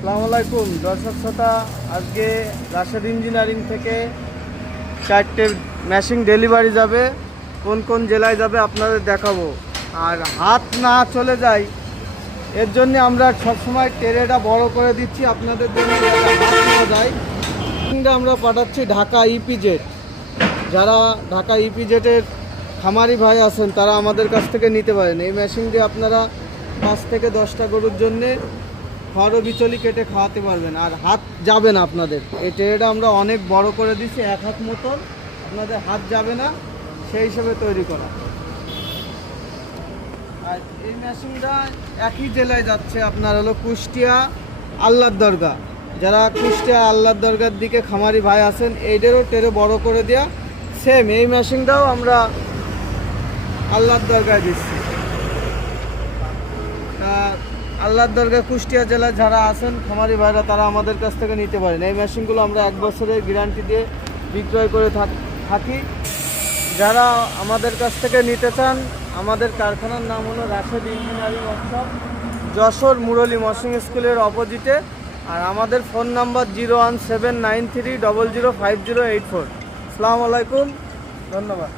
আসসালামু আলাইকুম। দর্শক শ্রোতা, আজকে রাশেদ ইঞ্জিনিয়ারিং থেকে চারটে মেশিন ডেলিভারি যাবে। কোন কোন জেলায় যাবে আপনাদের দেখাবো। আর হাত না চলে যায়, এর জন্য আমরা সবসময় টেরেটা বড় করে দিচ্ছি আপনাদের জন্য যায়। আমরা পাঠাচ্ছি ঢাকা ইপিজেড যারা ঢাকা ইপিজেটের খামারি ভাই আছেন, তারা আমাদের কাছ থেকে নিতে পারেন। এই মেশিন দিয়ে আপনারা পাঁচ থেকে দশটা গরুর জন্যে খড় বিচলি কেটে খাওয়াতে পারবেন, আর হাত যাবে না আপনাদের। এই ট্রেটা আমরা অনেক বড় করে দিচ্ছি এক হাত মতন। আপনাদের হাত যাবে না, সেই হিসেবে তৈরি করা। আর এই মেশিনটা একই জেলায় যাচ্ছে, আপনার হলো কুষ্টিয়া আল্লাহর দরগা। যারা কুষ্টিয়া আল্লাহর দরগার দিকে খামারি ভাই আছেন এইটারও টেরে বড় করে দেওয়া সেম এই মেশিনটাও আমরা আল্লাহর দরগায় দিচ্ছি। আল্লাহর দরগা কুষ্টিয়া জেলায় যারা আছেন, খামারি ভাইরা, তারা আমাদের কাছ থেকে নিতে পারেন। এই মেশিনগুলো আমরা এক বছরের গ্যারান্টি দিয়ে বিক্রয় করে থাকি। যারা আমাদের কাছ থেকে নিতে চান, আমাদের কারখানার নাম হলো রাশেদ ইঞ্জিনিয়ারিং ওয়ার্কশপ, যশোর মুরলী মশিং স্কুলের অপোজিটে। আর আমাদের phone number zero one seven nine three double zero five zero eight four. সালাম আলাইকুম, ধন্যবাদ।